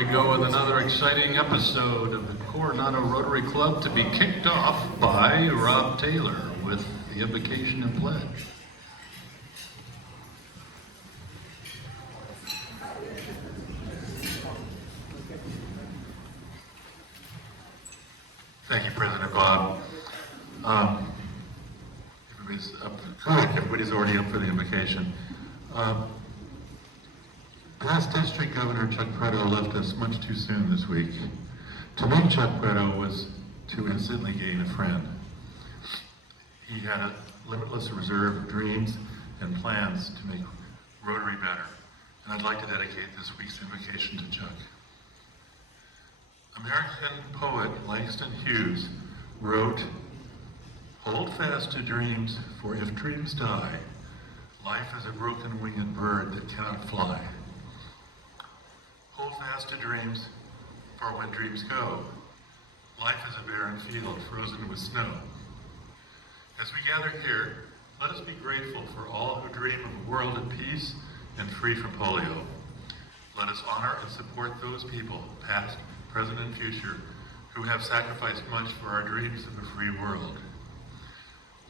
we go with another exciting episode of the Coronado Rotary Club, to be kicked off by Rob Taylor with the Invocation and Pledge. Thank you, President Bob. Everybody's already up for the invocation. Past District Governor Chuck Preto left us much too soon this week. To meet Chuck Preto was to instantly gain a friend. He had a limitless reserve of dreams and plans to make Rotary better, and I'd like to dedicate this week's invocation to Chuck. American poet Langston Hughes wrote, "Hold fast to dreams, for if dreams die, life is a broken winged bird that cannot fly. Hold fast to dreams, for when dreams go, life is a barren field frozen with snow." As we gather here, let us be grateful for all who dream of a world at peace and free from polio. Let us honor and support those people, past, present, and future, who have sacrificed much for our dreams of a free world.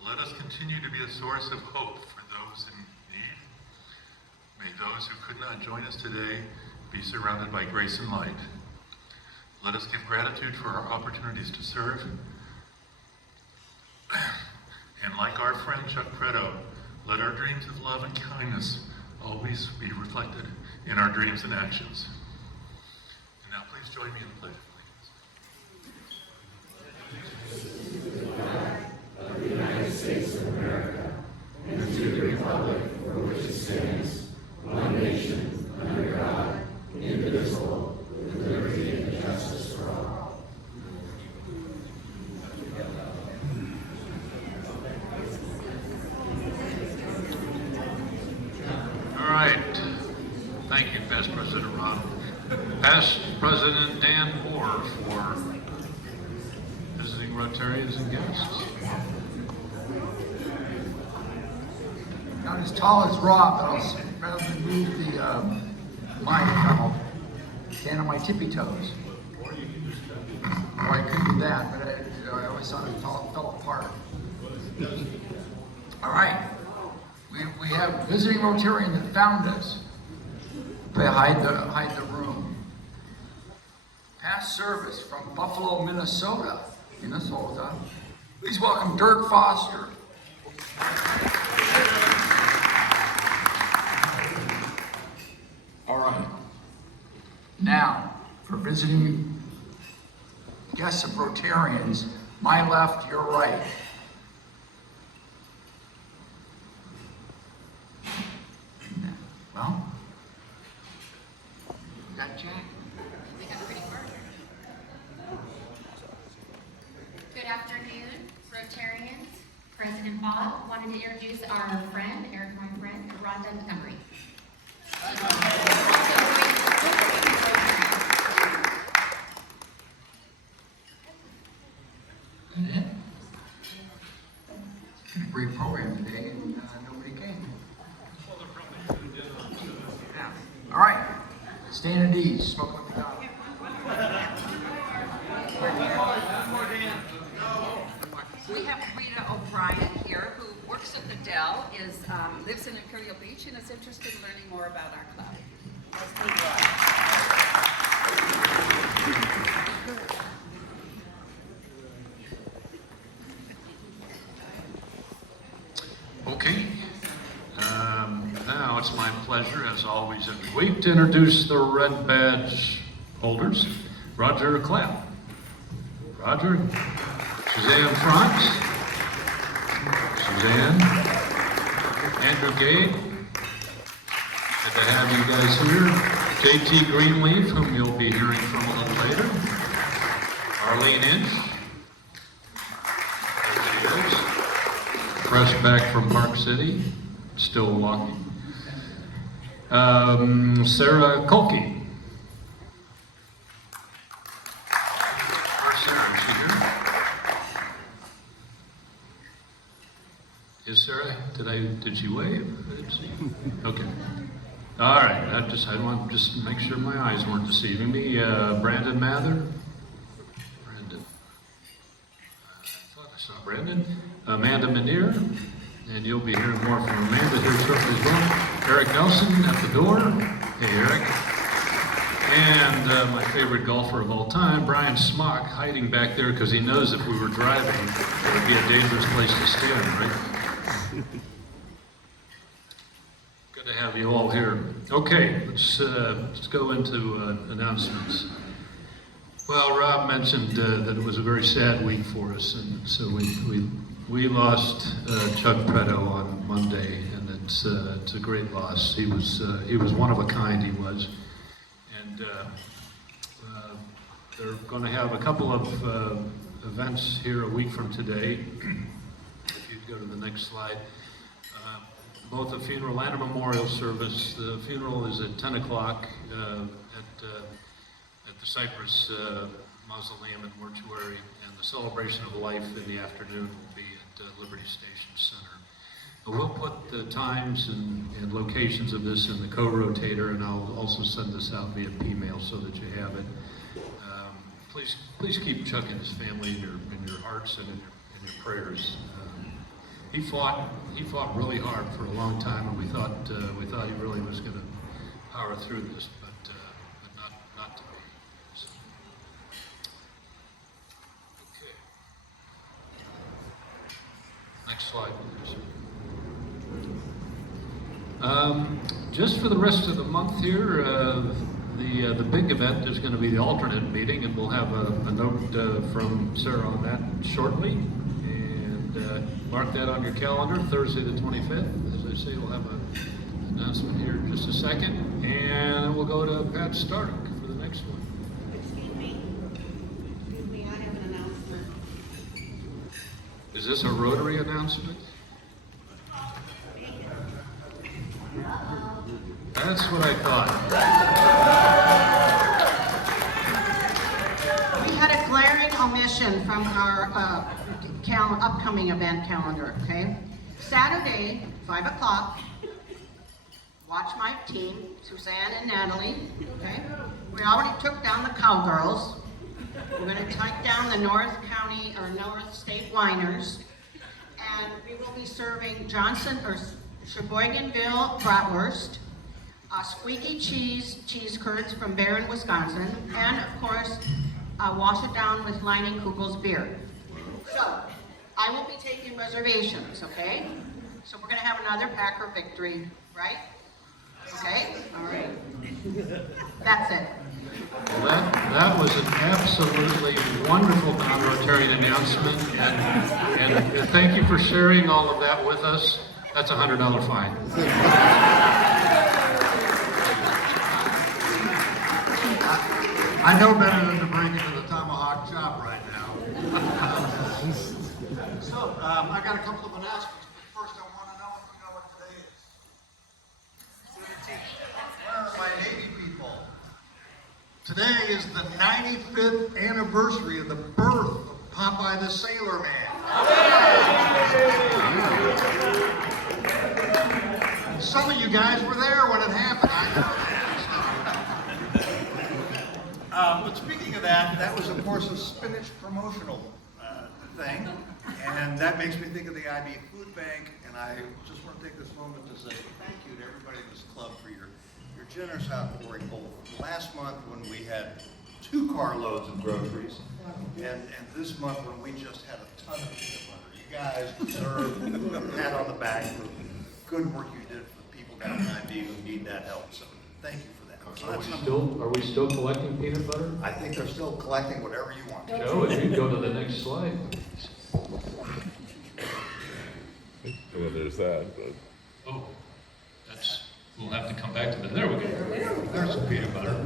Let us continue to be a source of hope for those in need. May those who could not join us today be surrounded by grace and light. Let us give gratitude for our opportunities to serve. And like our friend Chuck Preto, let our dreams of love and kindness always be reflected in our dreams and actions. And now please join me in the pledge of allegiance. Of the United States of America, and to the republic for which it stands, one nation, under God, indivisible, with liberty and justice for all. All right. Thank you, Past President Ron. Past President Dan Orr for visiting Rotarians and guests. Not as tall as Rob, but I'll rather than move the mic, I'll stand on my tippy toes. Or I could do that, but I always thought it fell apart. All right, we have visiting Rotarian that found us. They hide the room. Past service from Buffalo, Minnesota. Please welcome Dirk Foster. All right. Now, for visiting guests of Rotarians, my left, your right. Well, you got Jack? They got pretty far. Good afternoon, Rotarians. President Bob wanted to introduce our friend, my friend, Rhonda Montgomery. It's been a great program today, and nobody came. Yeah. All right, stand at ease, smoke with the dog. We have Rita O'Brien here, who works at the Dell, lives in Imperial Beach, and is interested in learning more about our club. Okay. Now it's my pleasure, as always every week, to introduce the red badge holders. Roger Clapp. Roger. Suzanne Frantz. Suzanne. Andrew Gade. Good to have you guys here. JT Greenleaf, whom you'll be hearing from a little later. Arlene Inch. There she is. Fresh back from Park City, still walking. Sarah Kolke. Where's Sarah? Is she here? Is Sarah? Did she wave? I didn't see. Okay. All right, I want to just make sure my eyes weren't deceiving me. Brandon Mather? Brandon. I thought I saw Brandon. Amanda Manier, and you'll be hearing more from Amanda here shortly as well. Eric Nelson at the door. Hey, Eric. And my favorite golfer of all time, Brian Smock, hiding back there because he knows if we were driving, it would be a dangerous place to stand, right? Good to have you all here. Okay, let's go into announcements. Well, Rob mentioned that it was a very sad week for us, and so we lost Chuck Pretto on Monday, and it's a great loss. He was one of a kind. He was. They're going to have a couple of events here a week from today. If you'd go to the next slide. Both a funeral and a memorial service. The funeral is at 10 o'clock at the Cypress Mausoleum and Mortuary, and the celebration of life in the afternoon will be at Liberty Station Center. We'll put the times and locations of this in the co-rotator, and I'll also send this out via email so that you have it. Please keep Chuck and his family in your hearts and in your prayers. He fought really hard for a long time, and we thought he really was going to power through this, but not to be. So. Okay. Next slide, please. Just for the rest of the month here, the big event is going to be the alternate meeting, and we'll have a note from Sarah on that shortly. And mark that on your calendar, Thursday the 25th. As I say, we'll have an announcement here in just a second. And we'll go to Pat Stark for the next one. Excuse me, I have an announcement. Is this a Rotary announcement? That's what I thought. We had a glaring omission from our upcoming event calendar, okay? Saturday, 5 o'clock, watch my team, Suzanne and Natalie, okay? We already took down the Cowgirls. We're gonna take down the North State Winers, and we will be serving Sheboyganville bratwurst, squeaky cheese curds from Barron, Wisconsin, and of course, wash it down with Lining Kugel's beer. So, I will be taking reservations, okay? So we're gonna have another Packer victory, right? Okay, all right. That's it. Well, that was an absolutely wonderful non-Rotarian announcement, and thank you for sharing all of that with us. That's a $100 fine. I know better than to break into the tomahawk chop right now. So, I got a couple of announcements, but first I want to know if you know what today is. Where are my Navy people? Today is the 95th anniversary of the birth of Popeye the Sailor Man. Some of you guys were there when it happened, I know. But speaking of that, that was of course a spinach promotional thing, and that makes me think of the IB Food Bank, and I just want to take this moment to say thank you to everybody in this club for your generous outpouring both last month when we had 2 carloads of groceries, and this month when we just had a ton of peanut butter. You guys deserve a pat on the back for the good work you did for the people down in IB who need that help, so thank you for that. So Are we still collecting peanut butter? I think they're still collecting whatever you want. Joe, if you go to the next slide. Well, there's that, but... Oh, we'll have to come back to that. There we go. There's some peanut butter.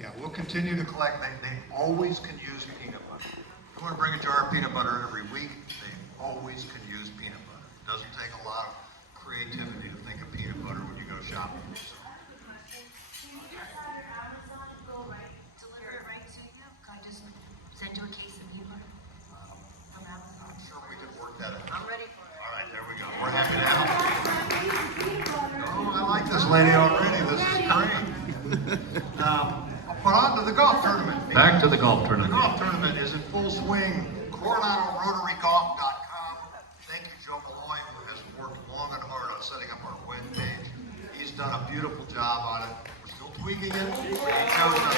Yeah, we'll continue to collect. They always can use peanut butter. If you want to bring a jar of peanut butter every week, they always can use peanut butter. It doesn't take a lot of creativity to think of peanut butter when you go shopping. So. Deliver it right to you? Can I just send you a case of peanut butter? From Amazon? I'm sure we can work that out. I'm ready for it. All right, there we go. We're happy to help. Oh, I like this lady over But on to the golf tournament. Back to the golf The tournament. golf tournament is in full swing. CoronadoRotaryGolf.com. Thank you, Joe Malloy, who has worked long and hard on setting up our web page. He's done a beautiful job on it. We're still tweaking it. He chose us.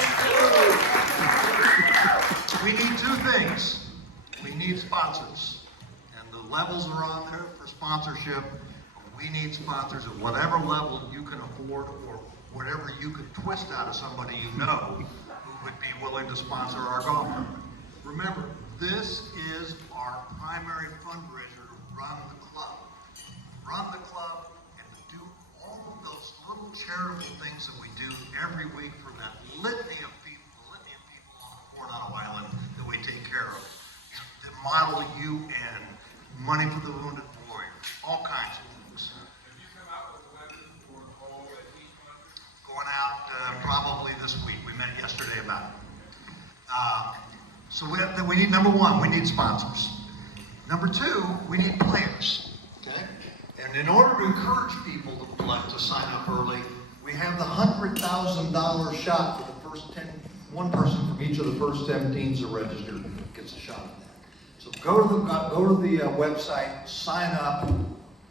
We need two things. We need sponsors. And the levels are on there for sponsorship. We need sponsors at whatever level you can afford or whatever you could twist out of somebody you know who would be willing to sponsor our golf tournament. Remember, this is our primary fundraiser to run the club. Run the club and to do all of those little charitable things that we do every week for that litany of people on Coronado Island that we take care of. The Model UN, Money for the Wounded Warrior, all kinds of things. Have you come out with letters for all at each month? Going out probably this week. We met yesterday about it. So we need, number one, we need sponsors. Number two, we need players. Okay? And in order to encourage people to sign up early, we have the $100,000 shot for the first 10. One person from each of the first 10 teams that register gets a shot at that. So go to the website, sign up,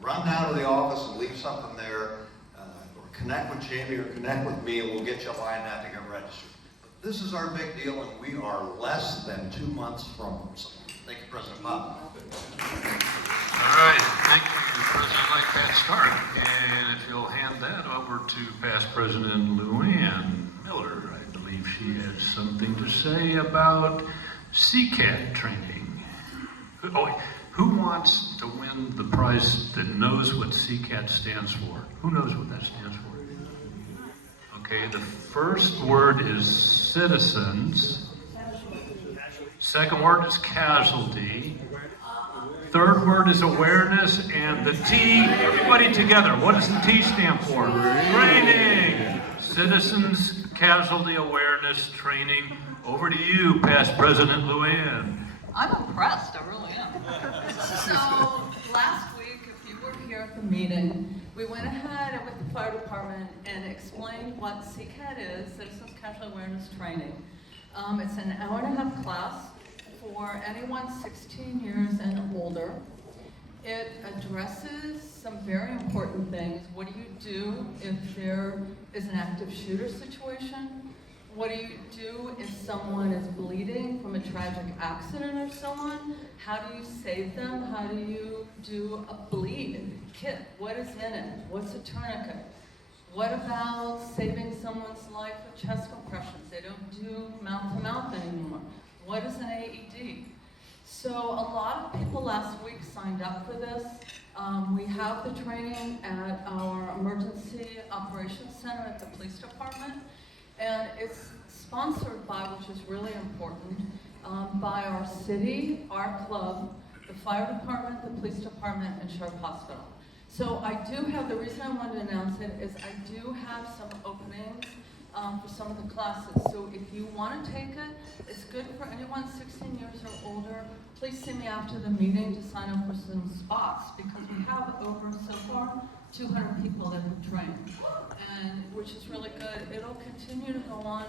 run down to the office and leave something there, or connect with Jamie or connect with me, and we'll get you lined up to get registered. But this is our big deal, and we are less than 2 months from it. So thank you, President Bob. All right, thank you, President, like that start. And if you'll hand that over to past President Luann Miller, I believe she has something to say about CCAT training. Who wants to win the prize that knows what CCAT stands for? Who knows what that stands for? Okay, the first word is citizens. Second word is casualty. Third word is awareness, and the T, everybody together. What does the T stand for? Training. Citizens, casualty, awareness, training. Over to you, past President Luann. I'm impressed, I really am. So, last week, if you were here at the meeting, we went ahead with the fire department and explained what CCAT is, Citizens Casualty Awareness Training. It's an hour-and-a-half class for anyone 16 years and older. It addresses some very important things. What do you do if there is an active shooter situation? What do you do if someone is bleeding from a tragic accident or so on? How do you save them? How do you do a bleed kit? What is in it? What's a tourniquet? What about saving someone's life with chest compressions? They don't do mouth-to-mouth anymore. What is an AED? So a lot of people last week signed up for this. We have the training at our Emergency Operations Center at the Police Department. And it's sponsored by, which is really important, by our city, our club, the fire department, the police department, and Sheriff Hospital. So I do have, the reason I wanted to announce it is I do have some openings for some of the classes. So if you want to take it, it's good for anyone 16 years or older. Please see me after the meeting to sign up for some spots, because we have over, so far, 200 people that have trained, and which is really good. It'll continue to go on,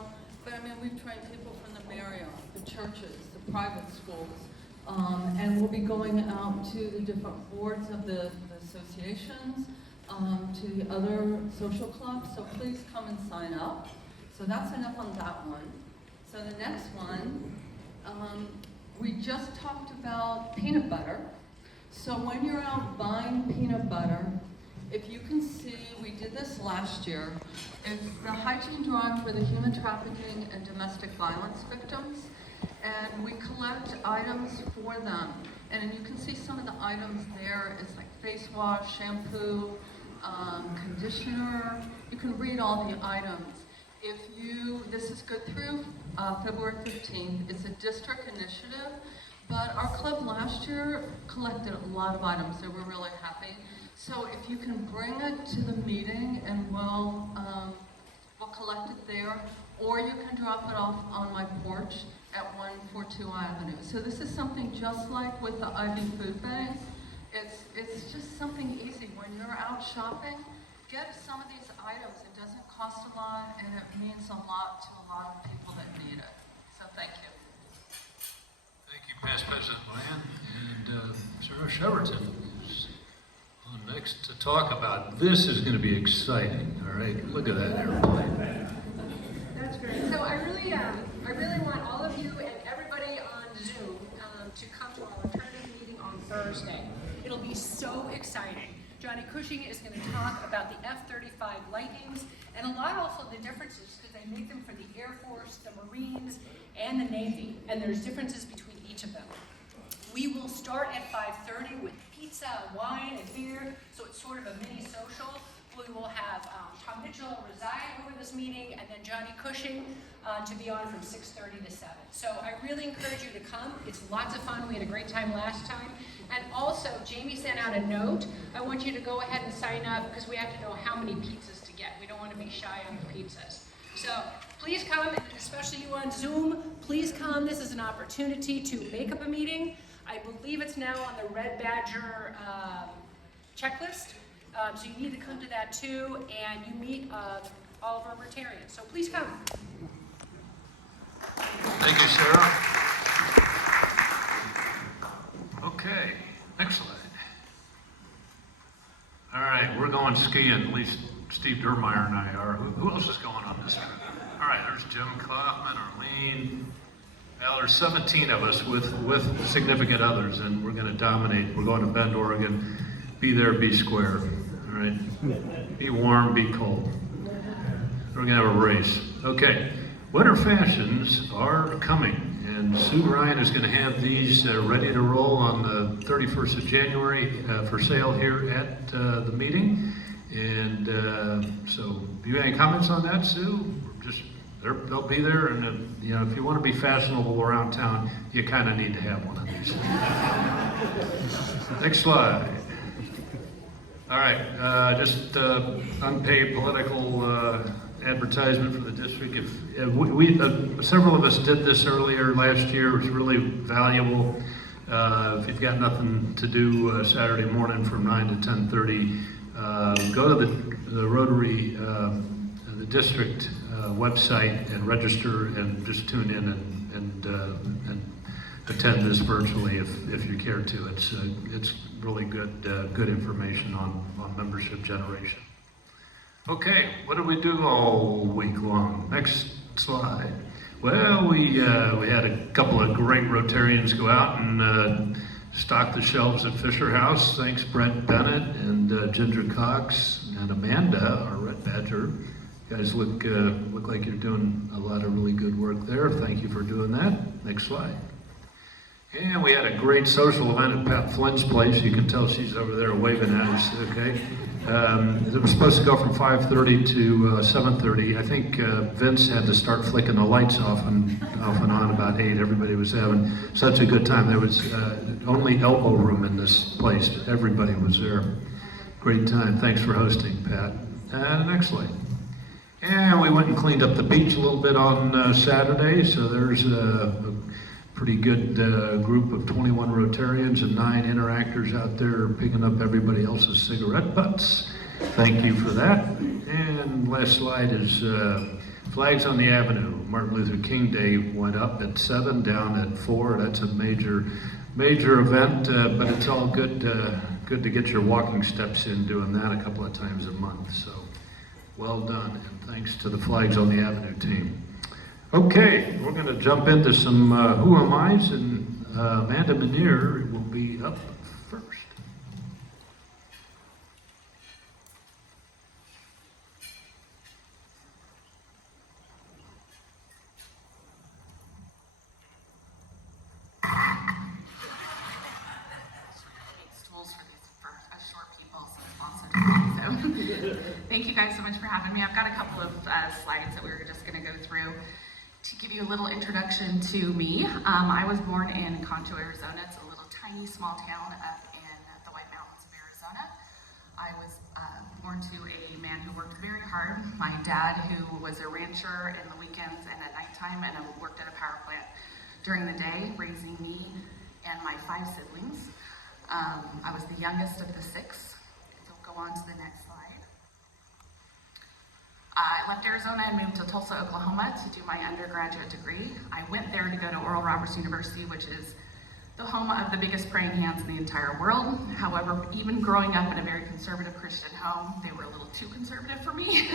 but I mean, we've trained people from the Marriott, the churches, the private schools, and we'll be going out to the different boards of the associations, to the other social clubs, so please come and sign up. So that's enough on that one. So the next one, we just talked about peanut butter. So when you're out buying peanut butter, if you can see, we did this last year, it's the hygiene drive for the human trafficking and domestic violence victims, and we collect items for them. And you can see some of the items there is like face wash, shampoo, conditioner. You can read all the items. This is good through February 15th. It's a district initiative, but our club last year collected a lot of items, so we're really happy. So if you can bring it to the meeting, and we'll collect it there, or you can drop it off on my porch at 142 Avenue. So this is something just like with the IV food bank. It's just something easy. When you're out shopping, get some of these items. It doesn't costs a lot, and it means a lot to a lot of people that need it. So thank you. Thank you, Past President Land. And Sarah Sheverton is on next to talk about this. Is going to be exciting. All right, look at that airplane. That's great. So I really want all of you and everybody on Zoom to come to our alternative meeting on Thursday. It'll be so exciting. Johnny Cushing is going to talk about the F-35 Lightnings and a lot also the differences because they make them for the Air Force, the Marines, and the Navy, and there's differences between each of them. We will start at 5:30 with pizza, wine, and beer, so it's sort of a mini social. We will have Tom Mitchell reside over this meeting, and then Johnny Cushing to be on from 6:30 to 7. So I really encourage you to come. It's lots of fun. We had a great time last time. And also, Jamie sent out a note. I want you to go ahead and sign up because we have to know how many pizzas to get. We don't want to be shy on the pizzas. So please come, especially you on Zoom. Please come. This is an opportunity to make up a meeting. I believe it's now on the Red Badger checklist. So you need to come to that too, and you meet all of our Rotarians. So please come. Thank you, Sarah. Okay, next slide. All right, we're going skiing. At least Steve Dermeyer and I are. Who else is going on this trip? All right, there's Jim Kaufman, Arlene. Well, there's 17 of us with significant others, and we're going to dominate. We're going to Bend, Oregon. Be there, be square. All right, be warm, be cold. We're going to have a race. Okay, winter fashions are coming, and Sue Ryan is going to have these ready to roll on the 31st of January for sale here at the meeting. And so, do you have any comments on that, Sue? Just they'll be there, and you know, if you want to be fashionable around town, you kind of need to have one of these. Next slide. All right, just unpaid political advertisement for the district. If we several of us did this earlier last year, it was really valuable. If you've got nothing to do Saturday morning from 9 to 10:30, go to the Rotary, the district website and register, and just tune in and attend this virtually if you care to. It's really good information on membership generation. Okay, what did we do all week long? Next slide. Well, we had a couple of great Rotarians go out and stock the shelves at Fisher House. Thanks, Brent Bennett and Ginger Cox and Amanda, our Red Badger. You guys look like you're doing a lot of really good work there. Thank you for doing that. Next slide. And we had a great social event at Pat Flynn's place. You can tell she's over there waving at us, okay? It was supposed to go from 5:30 to 7:30. I think Vince had to start flicking the lights off and on about 8. Everybody was having such a good time. There was only elbow room in this place. Everybody was there. Great time. Thanks for hosting, Pat. Next slide. And we went and cleaned up the beach a little bit on Saturday, so there's a pretty good group of 21 Rotarians and 9 interactors out there picking up everybody else's cigarette butts. Thank you for that. And last slide is Flags on the Avenue. Martin Luther King Day went up at 7, down at 4. That's a major event, but it's all good to get your walking steps in doing that a couple of times a month. So well done, and thanks to the Flags on the Avenue team. Okay, we're going to jump into some Who Am I's, and Amanda Manier will be up first. Stools for short people, so it's also so. Thank you guys so much for having me. I've got a couple of slides that we were just going to go through to give you a little introduction to me. I was born in Concho, Arizona. It's a little tiny small town up in the White Mountains of Arizona. I was born to a man who worked very hard. My dad, who was a rancher in the weekends and at nighttime, and worked at a power plant during the day, raising me and my 5 siblings. I was the youngest of the 6. So go on to the next slide. I left Arizona and moved to Tulsa, Oklahoma to do my undergraduate degree. I went there to go to Oral Roberts University, which is the home of the biggest praying hands in the entire world. However, even growing up in a very conservative Christian home, they were a little too conservative for me.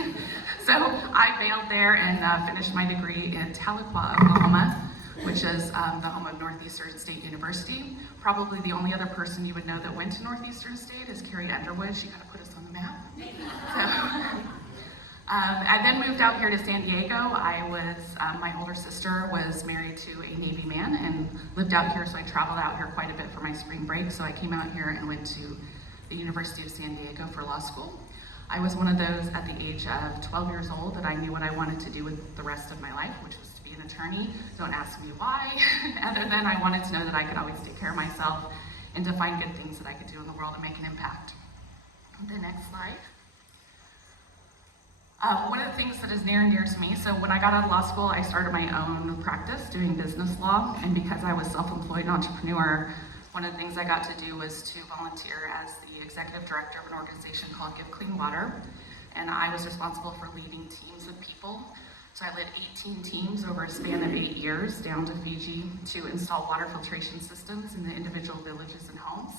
So I bailed there and finished my degree in Tahlequah, Oklahoma, which is the home of Northeastern State University. Probably the only other person you would know that went to Northeastern State is Carrie Underwood. She kind of put us on the map. So, I then moved out here to San Diego. My older sister was married to a Navy man and lived out here, so I traveled out here quite a bit for my spring break. So I came out here and went to the University of San Diego for law school. I was one of those at the age of 12 years old that I knew what I wanted to do with the rest of my life, which was to be an attorney. Don't ask me why, other than I wanted to know that I could always take care of myself and to find good things that I could do in the world and make an impact. The next slide. One of the things that is near and dear to me, so when I got out of law school, I started my own practice doing business law, and because I was self-employed entrepreneur, one of the things I got to do was to volunteer as the executive director of an organization called Give Clean Water, and I was responsible for leading teams of people. So I led 18 teams over a span of 8 years down to Fiji to install water filtration systems in the individual villages and homes.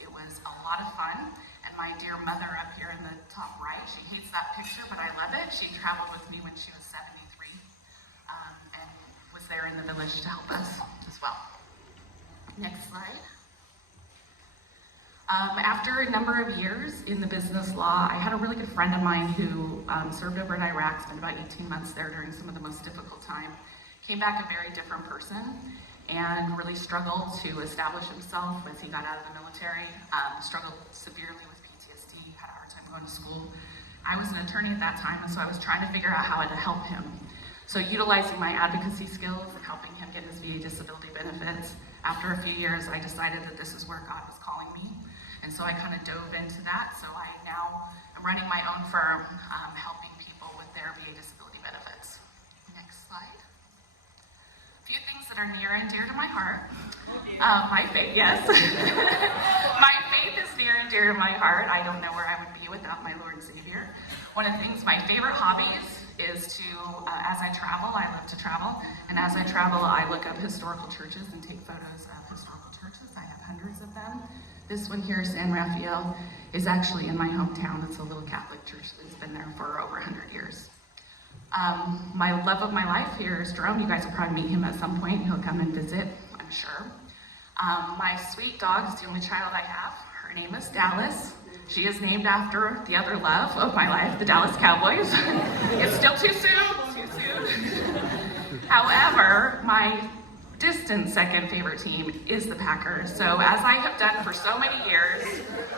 It was a lot of fun. And my dear mother up here in the top right, she hates that picture, but I love it. She traveled with me when she was 73 and was there in the village to help us as well. Next slide. After a number of years in the business law, I had a really good friend of mine who served over in Iraq, spent about 18 months there during some of the most difficult time, came back a very different person, and really struggled to establish himself as he got out of the military, struggled severely with PTSD, had a hard time going to school. I was an attorney at that time, and so I was trying to figure out how to help him. So utilizing my advocacy skills and helping him get his VA disability benefits, after a few years, I decided that this is where God was calling me. And so I kind of dove into that. So I now am running my own firm, helping people with their VA disability benefits. Next slide. A few things that are near and dear to my heart. My faith, yes. My faith is near and dear to my heart. I don't know where I would be without my Lord and Savior. One of the things, my favorite hobbies is to, as I travel, I love to travel, and as I travel, I look up historical churches and take photos of historical churches. I have hundreds of them. This one here, San Rafael, is actually in my hometown. It's a little Catholic church that's been there for over 100 years. My love of my life here is Jerold. You guys will probably meet him at some point. He'll come and visit, I'm sure. My sweet dog is the only child I have. Her name is Dallas. She is named after the other love of my life, the Dallas Cowboys. It's still too soon. However, my distant second favorite team is the Packers. So as I have done for so many years,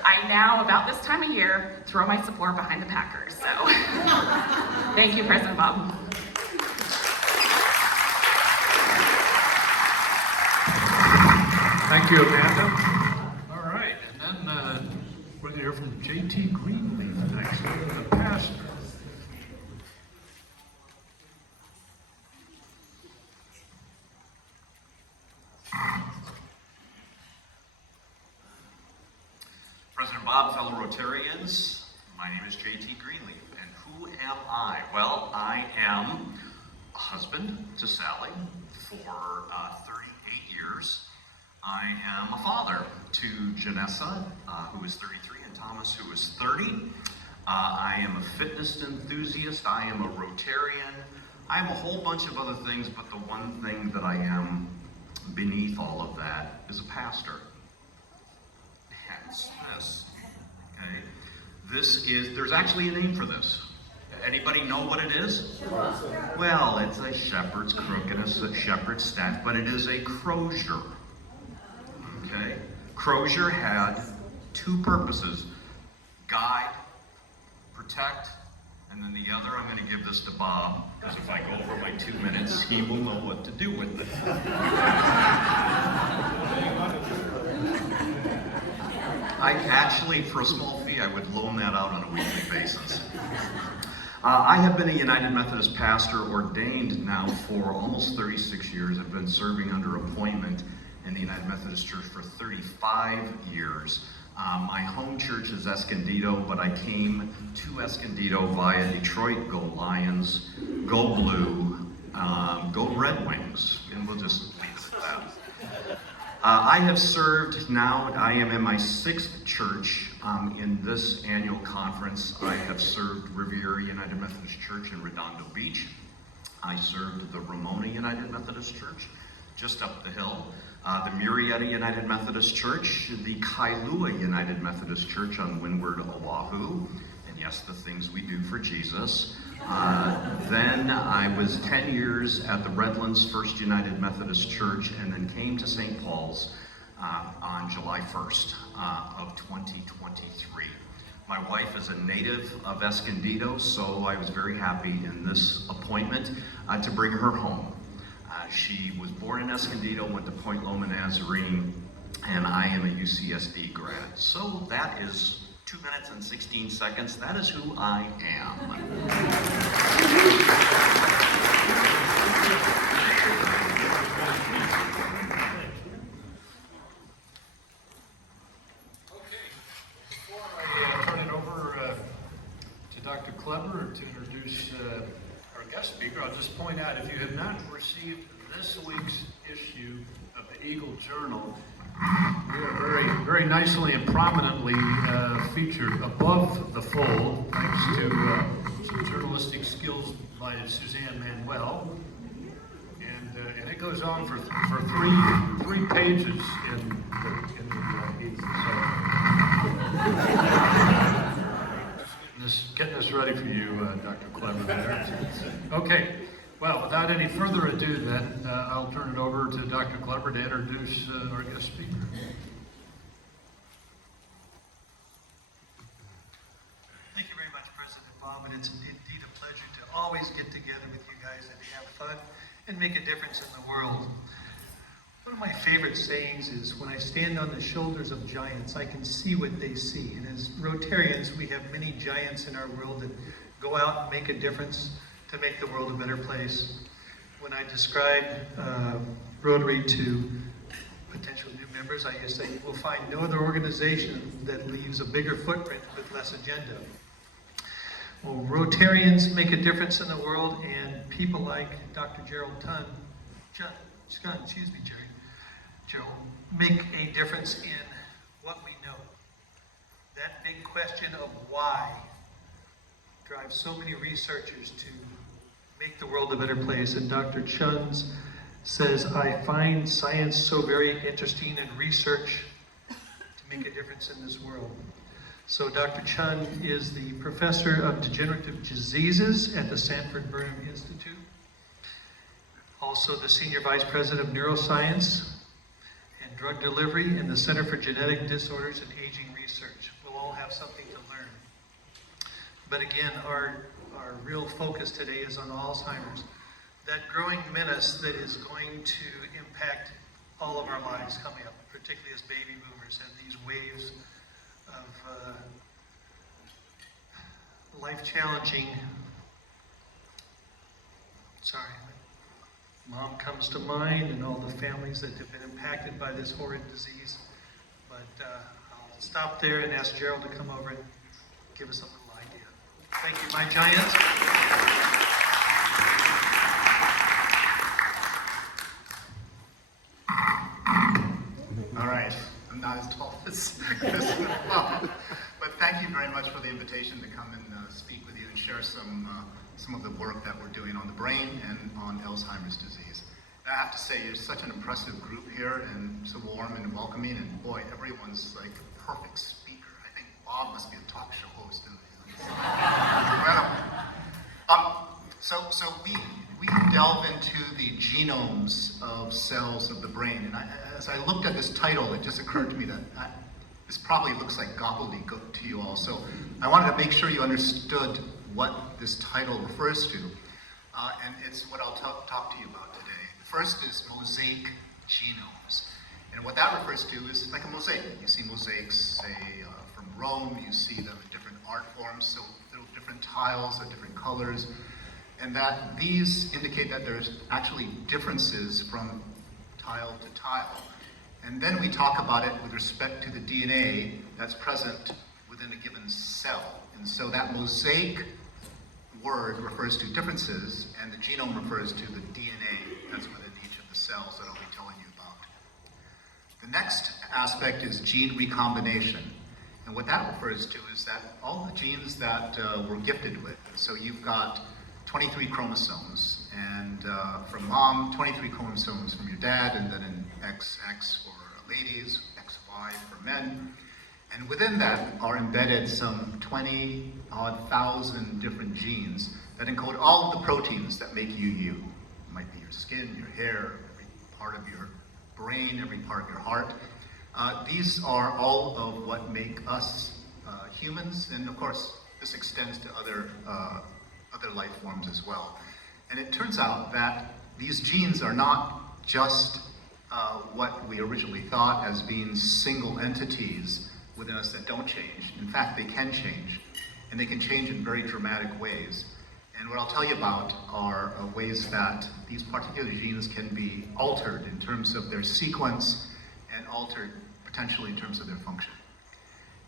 I now, about this time of year, throw my support behind the Packers. So thank you, President Bob. Thank you, Amanda. All right, and then we're going to hear from J.T. Greenleaf next, the pastor. President Bob, fellow Rotarians, my name is J.T. Greenleaf, and who am I? Well, I am a husband to Sally for 38 years. I am a father to Janessa, who is 33, and Thomas, who is 30. I am a fitness enthusiast. I am a Rotarian. I am a whole bunch of other things, but the one thing that I am beneath all of that is a pastor. Hence this. Okay. There's actually a name for this. Anybody know what it is? Well, it's a shepherd's crook and a shepherd's staff, but it is a crozier. Okay? Crozier had two purposes: guide, protect, and then the other, I'm going to give this to Bob, because if I go over my 2 minutes, he will know what to do with it. I actually, for a small fee, I would loan that out on a weekly basis. I have been a United Methodist pastor ordained now for almost 36 years. I've been serving under appointment in the United Methodist Church for 35 years. My home church is Escondido, but I came to Escondido via Detroit. Go Lions, go Blue, go Red Wings, and we'll just leave it at that. I have served now, I am in my 6th church in this annual conference. I have served Riviera United Methodist Church in Redondo Beach. I served the Ramona United Methodist Church just up the hill, the Murrieta United Methodist Church, the Kailua United Methodist Church on Windward, Oahu, and yes, the things we do for Jesus. Then I was 10 years at the Redlands First United Methodist Church, and then came to St. Paul's on July 1st of 2023. My wife is a native of Escondido, so I was very happy in this appointment to bring her home. She was born in Escondido, went to Point Loma Nazarene, and I am a UCSD grad. So that is 2 minutes and 16 seconds. That is who I am. Before I turn it over to Dr. Kleber to introduce our guest speaker, I'll just point out, if you have not received this week's issue of the Eagle Journal, we are very, very nicely and prominently featured above the fold, thanks to some journalistic skills by Suzanne Manuel. And it goes on for three pages in the Eagle. So, getting this ready for you, Dr. Kleber there. Okay. Well, without any further ado then, I'll turn it over to Dr. Kleber to introduce our guest speaker. Thank you very much, President Bob, and it's indeed a pleasure to always get together with you guys and have fun and make a difference in the world. One of my favorite sayings is, when I stand on the shoulders of giants, I can see what they see. And as Rotarians, we have many giants in our world that go out and make a difference to make the world a better place. When I describe Rotary to potential new members, I used to say, we'll find no other organization that leaves a bigger footprint with less agenda. Well, Rotarians make a difference in the world, and people like Dr. Jerold Chun, make a difference in what we know. That big question of why drives so many researchers to make the world a better place. And Dr. Chun says, I find science so very interesting and research to make a difference in this world. So Dr. Chun is the professor of degenerative diseases at the Stanforn Institute. Also the senior vice president of neuroscience and drug delivery in the Center for Genetic Disorders and Aging Research. We'll all have something to learn. But again, our real focus today is on Alzheimer's, that growing menace that is going to impact all of our lives coming up, particularly as baby boomers and these waves of life-challenging, mom comes to mind, and all the families that have been impacted by this horrid disease. But I'll stop there and ask Jerold to come over and give us a little idea. Thank you, my giants. All right, I'm not as tall as Bob, but thank you very much for the invitation to come and speak with you and share some of the work that we're doing on the brain and on Alzheimer's disease. And I have to say, you're such an impressive group here and so warm and welcoming, and boy, everyone's like a perfect speaker. I think Bob must be a talk show host. So we delve into the genomes of cells of the brain, and as I looked at this title, it just occurred to me that this probably looks like gobbledygook to you all. So I wanted to make sure you understood what this title refers to, and it's what I'll talk to you about today. The first is mosaic genomes, and what that refers to is like a mosaic. You see mosaics, say, from Rome. You see them in different art forms, so little different tiles of different colors, and that these indicate that there's actually differences from tile to tile. And then we talk about it with respect to the DNA that's present within a given cell. And so that mosaic word refers to differences, and the genome refers to the DNA that's within each of the cells that I'll be telling you about. The next aspect is gene recombination. And what that refers to is that all the genes that we're gifted with. So you've got 23 chromosomes, and from mom, 23 chromosomes from your dad, and then an XX for ladies, XY for men. And within that are embedded some 20,000 different genes that encode all of the proteins that make you you. It might be your skin, your hair, every part of your brain, every part of your heart. These are all of what make us humans, and of course, this extends to other life forms as well. And it turns out that these genes are not just what we originally thought as being single entities within us that don't change. In fact, they can change, and they can change in very dramatic ways. And what I'll tell you about are ways that these particular genes can be altered in terms of their sequence and altered potentially in terms of their function.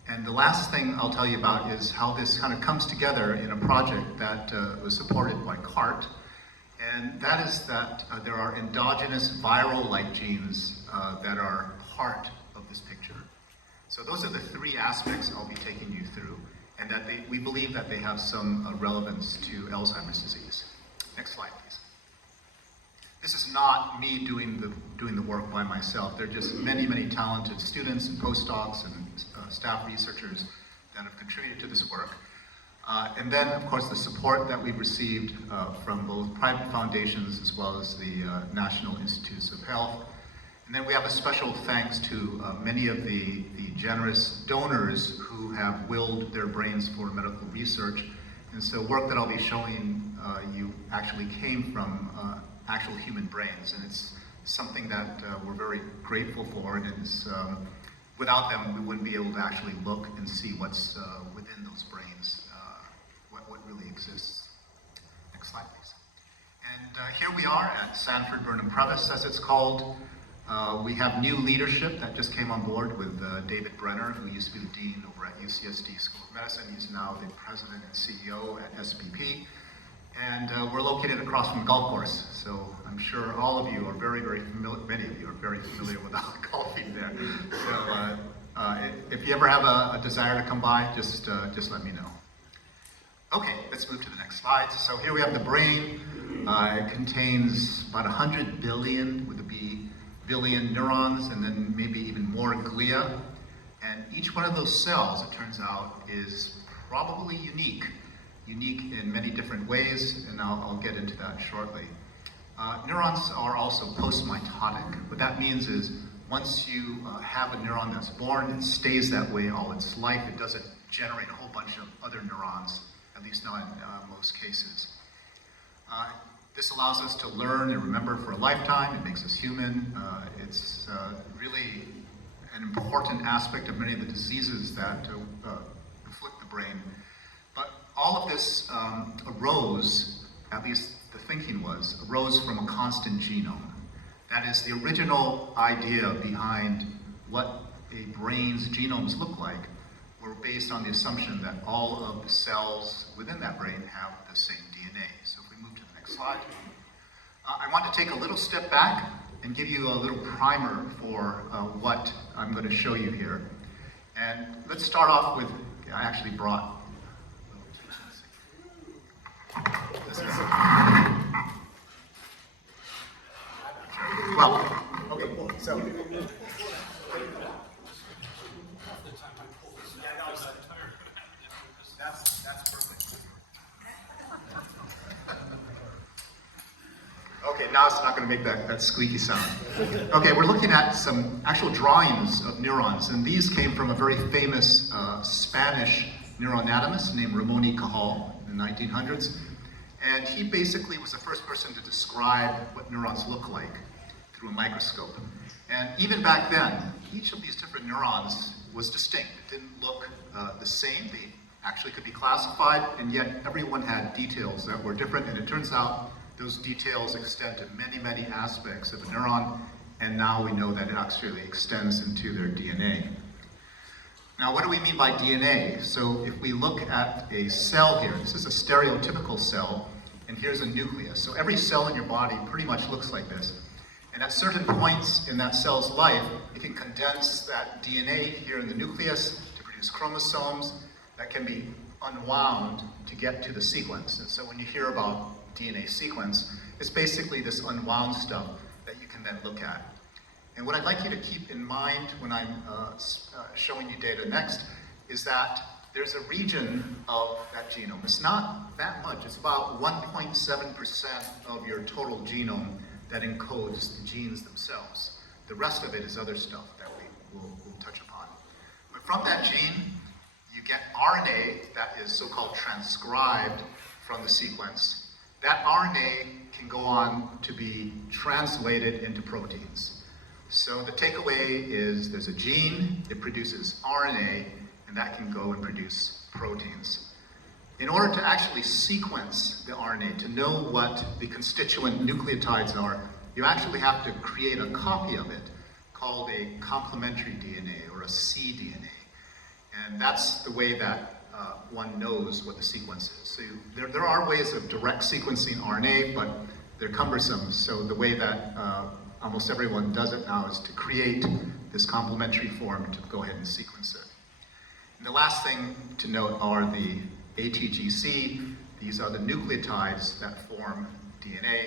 And the last thing I'll tell you about is how this kind of comes together in a project that was supported by CART. And that is that there are endogenous viral-like genes that are part of this picture. So those are the three aspects I'll be taking you through, and that we believe that they have some relevance to Alzheimer's disease. Next slide, please. This is not me doing the work by myself. There are just many, many talented students and postdocs and staff researchers that have contributed to this work. And then, of course, the support that we've received from both private foundations as well as the National Institutes of Health. And then we have a special thanks to many of the generous donors who have willed their brains for medical research. And so work that I'll be showing you actually came from actual human brains. And it's something that we're very grateful for. And it's, without them, we wouldn't be able to actually look and see what's within those brains, what really exists. Next slide, please. And here we are at Stanford Burnam Previs, as it's called. We have new leadership that just came on board with David Brenner, who used to be the dean over at UCSD School of Medicine. He's now the president and CEO at SBP. And we're located across from the golf course. So I'm sure all of you are very, very familiar, many of you are very familiar with golfing there. So if you ever have a desire to come by, just let me know. Okay, let's move to the next slide. So here we have the brain. It contains about 100 billion, with a B, billion neurons, and then maybe even more glia. And each one of those cells, it turns out, is probably unique in many different ways, and I'll get into that shortly. Neurons are also post-mitotic. What that means is once you have a neuron that's born, it stays that way all its life. It doesn't generate a whole bunch of other neurons, at least not in most cases. This allows us to learn and remember for a lifetime. It makes us human. It's really an important aspect of many of the diseases that afflict the brain. But all of this arose, at least the thinking arose from a constant genome. That is, the original idea behind what a brain's genomes look like were based on the assumption that all of the cells within that brain have the same DNA. So if we move to the next slide. I want to take a little step back and give you a little primer for what I'm going to show you here. And let's start off with, I actually brought, well, okay, so. That's perfect. Okay, now it's not going to make that squeaky sound. Okay, we're looking at some actual drawings of neurons, and these came from a very famous Spanish neuroanatomist named Ramon y Cajal in the 1900s. And he basically was the first person to describe what neurons look like through a microscope. And even back then, each of these different neurons was distinct. It didn't look the same. They actually could be classified, and yet everyone had details that were different. And it turns out those details extend to many, many aspects of a neuron, and now we know that it actually extends into their DNA. Now, what do we mean by DNA? So if we look at a cell here, this is a stereotypical cell, and here's a nucleus. So every cell in your body pretty much looks like this. And at certain points in that cell's life, it can condense that DNA here in the nucleus to produce chromosomes that can be unwound to get to the sequence. And so when you hear about DNA sequence, it's basically this unwound stuff that you can then look at. And what I'd like you to keep in mind when I'm showing you data next is that there's a region of that genome. It's not that much. It's about 1.7% of your total genome that encodes the genes themselves. The rest of it is other stuff that we'll touch upon. But from that gene, you get RNA that is so-called transcribed from the sequence. That RNA can go on to be translated into proteins. So the takeaway is there's a gene, it produces RNA, and that can go and produce proteins. In order to actually sequence the RNA, to know what the constituent nucleotides are, you actually have to create a copy of it called a complementary DNA or a cDNA. And that's the way that one knows what the sequence is. So there are ways of direct sequencing RNA, but they're cumbersome. So the way that almost everyone does it now is to create this complementary form to go ahead and sequence it. And the last thing to note are the ATGC. These are the nucleotides that form DNA,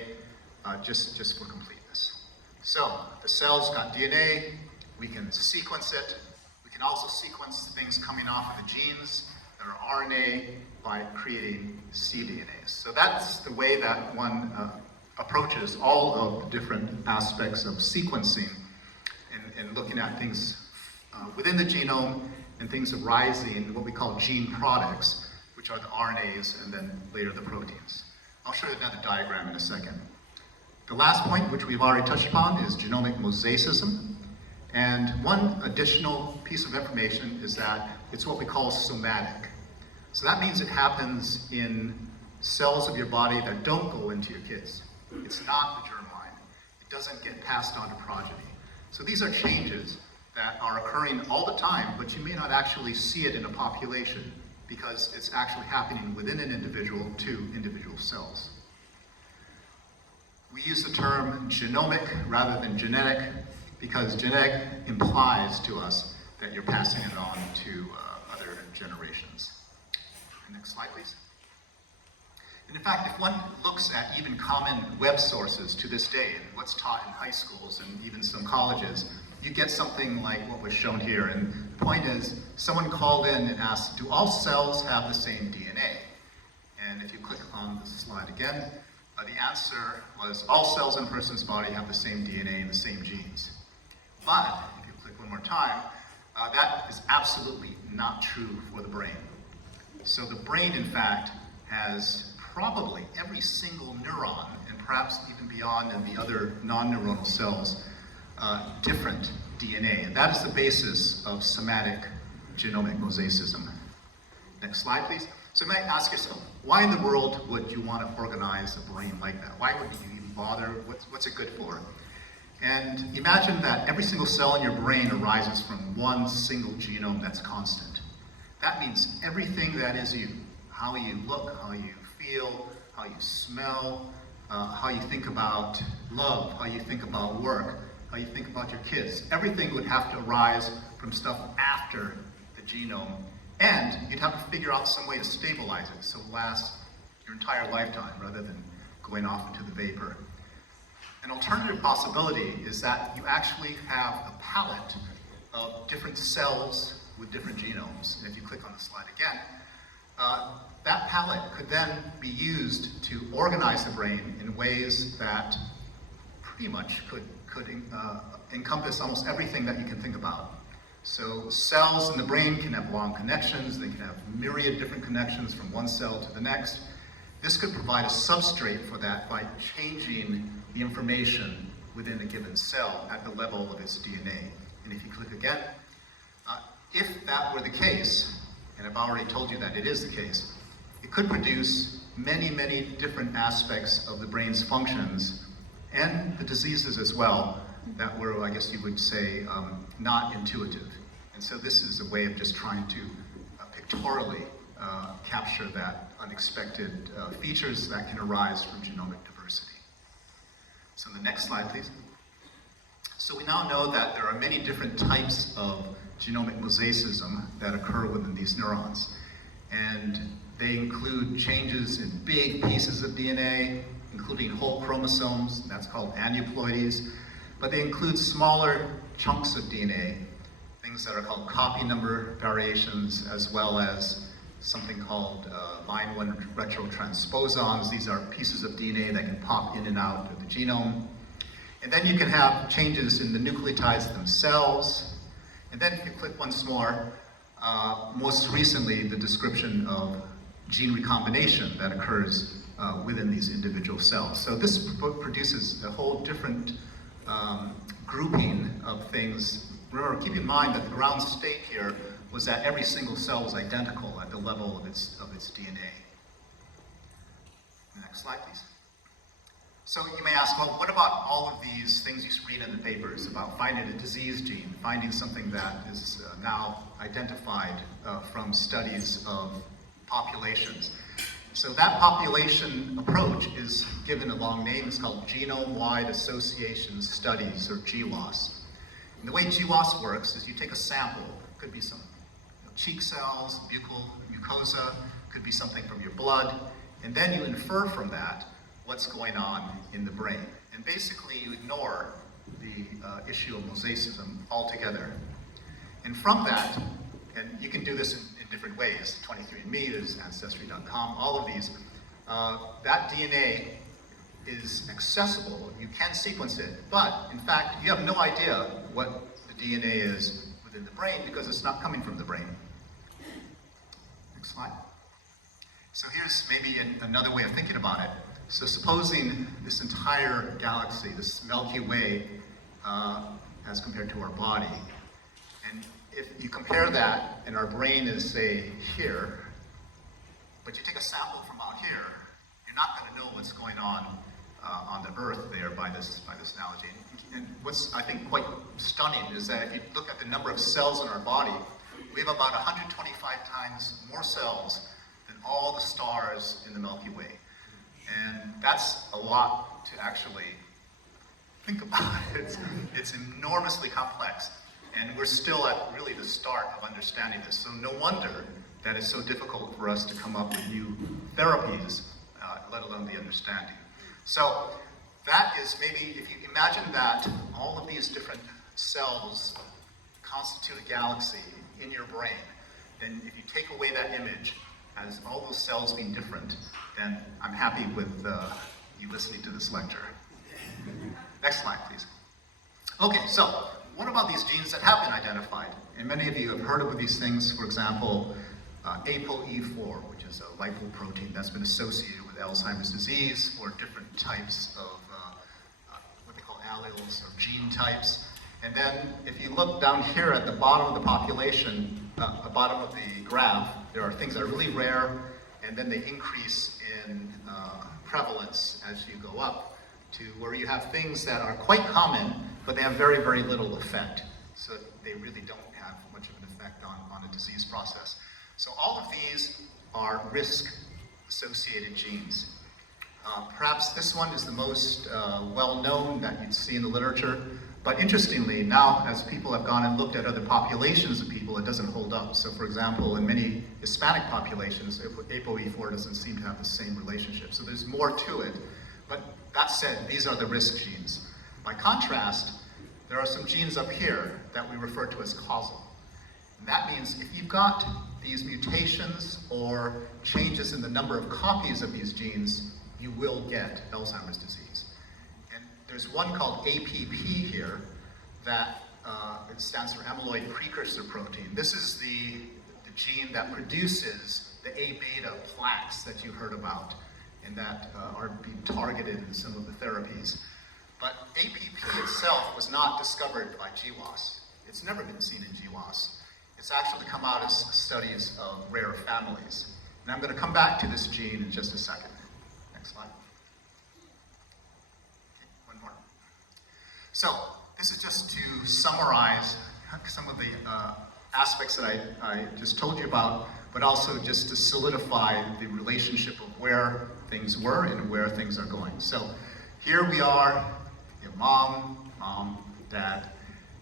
just for completeness. So the cell's got DNA, we can sequence it. We can also sequence things coming off of the genes that are RNA by creating cDNAs. So that's the way that one approaches all of the different aspects of sequencing and looking at things within the genome and things arising, what we call gene products, which are the RNAs and then later the proteins. I'll show you another diagram in a second. The last point, which we've already touched upon, is genomic mosaicism. And one additional piece of information is that it's what we call somatic. So that means it happens in cells of your body that don't go into your kids. It's not the germline. It doesn't get passed on to progeny. So these are changes that are occurring all the time, but you may not actually see it in a population because it's actually happening within an individual to individual cells. We use the term genomic rather than genetic because genetic implies to us that you're passing it on to other generations. Next slide, please. And in fact, if one looks at even common web sources to this day and what's taught in high schools and even some colleges, you get something like what was shown here. And the point is, someone called in and asked, do all cells have the same DNA? And if you click on the slide again, the answer was all cells in a person's body have the same DNA and the same genes. But if you click one more time, that is absolutely not true for the brain. So the brain, in fact, has probably every single neuron, and perhaps even beyond in the other non-neuronal cells, different DNA. And that is the basis of somatic genomic mosaicism. Next slide, please. So you might ask yourself, why in the world would you want to organize a brain like that? Why would you even bother? What's it good for? And imagine that every single cell in your brain arises from one single genome that's constant. That means everything that is you, how you look, how you feel, how you smell, how you think about love, how you think about work, how you think about your kids. Everything would have to arise from stuff after the genome, and you'd have to figure out some way to stabilize it so it lasts your entire lifetime rather than going off into the vapor. An alternative possibility is that you actually have a palette of different cells with different genomes. And if you click on the slide again, that palette could then be used to organize the brain in ways that pretty much could encompass almost everything that you can think about. So cells in the brain can have long connections, they can have myriad different connections from one cell to the next. This could provide a substrate for that by changing the information within a given cell at the level of its DNA. And if you click again, if that were the case, and I've already told you that it is the case, it could produce many, many different aspects of the brain's functions and the diseases as well that were, I guess you would say, not intuitive. And so this is a way of just trying to pictorially capture that unexpected features that can arise from genomic diversity. So the next slide, please. So we now know that there are many different types of genomic mosaicism that occur within these neurons. And they include changes in big pieces of DNA, including whole chromosomes, that's called aneuploidies. But they include smaller chunks of DNA, things that are called copy number variations, as well as something called line 1 retrotransposons. These are pieces of DNA that can pop in and out of the genome. And then you can have changes in the nucleotides themselves. And then if you click once more, most recently the description of gene recombination that occurs within these individual cells. So this produces a whole different grouping of things. Remember, keep in mind that the ground state here was that every single cell was identical at the level of its DNA. Next slide, please. So you may ask, well, what about all of these things you read in the papers about finding a disease gene, finding something that is now identified from studies of populations? So that population approach is given a long name. It's called Genome-Wide Association Studies, or GWAS. And the way GWAS works is you take a sample, could be some cheek cells, buccal mucosa, could be something from your blood, and then you infer from that what's going on in the brain. And basically you ignore the issue of mosaicism altogether. And from that, and you can do this in different ways, 23andMe, there's Ancestry.com, all of these, that DNA is accessible, you can sequence it, but in fact you have no idea what the DNA is within the brain because it's not coming from the brain. Next slide. So here's maybe another way of thinking about it. So supposing this entire galaxy, this Milky Way, as compared to our body, and if you compare that and our brain is, say, here, but you take a sample from out here, you're not going to know what's going on the Earth there by this analogy. And what's, I think, quite stunning is that if you look at the number of cells in our body, we have about 125 times more cells than all the stars in the Milky Way. And that's a lot to actually think about. It's enormously complex. And we're still at really the start of understanding this. So no wonder that it's so difficult for us to come up with new therapies, let alone the understanding. So that is maybe, if you imagine that all of these different cells constitute a galaxy in your brain, then if you take away that image as all those cells being different, then I'm happy with you listening to this lecture. Next slide, please. Okay, so what about these genes that have been identified? And many of you have heard of these things. For example, ApoE4, which is a lipoprotein that's been associated with Alzheimer's disease, or different types of what they call alleles or gene types. And then if you look down here at the bottom of the population, the bottom of the graph, there are things that are really rare, and then they increase in prevalence as you go up to where you have things that are quite common, but they have very, very little effect. So they really don't have much of an effect on a disease process. So all of these are risk-associated genes. Perhaps this one is the most well-known that you'd see in the literature. But interestingly, now as people have gone and looked at other populations of people, it doesn't hold up. So for example, in many Hispanic populations, ApoE4 doesn't seem to have the same relationship. So there's more to it. But that said, these are the risk genes. By contrast, there are some genes up here that we refer to as causal. And that means if you've got these mutations or changes in the number of copies of these genes, you will get Alzheimer's disease. There's one called APP here that it stands for amyloid precursor protein. This is the gene that produces the A-beta plaques that you heard about and that are being targeted in some of the therapies. But APP itself was not discovered by GWAS. It's never been seen in GWAS. It's actually come out as studies of rare families. And I'm going to come back to this gene in just a second. Next slide. So to summarize some of the aspects that I just told you about, but also just to solidify the relationship of where things were and where things are going. So here we are, you know, mom, dad,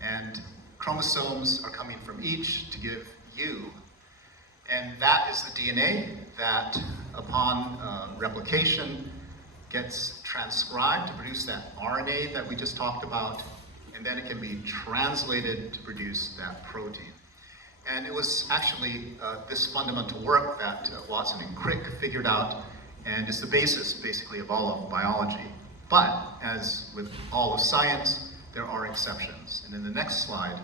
and chromosomes are coming from each to give you. And that is the DNA that, upon replication, gets transcribed to produce that RNA that we just talked about, and then it can be translated to produce that protein. And it was actually this fundamental work that Watson and Crick figured out, and is the basis, basically, of all of biology. But, as with all of science, there are exceptions. And in the next slide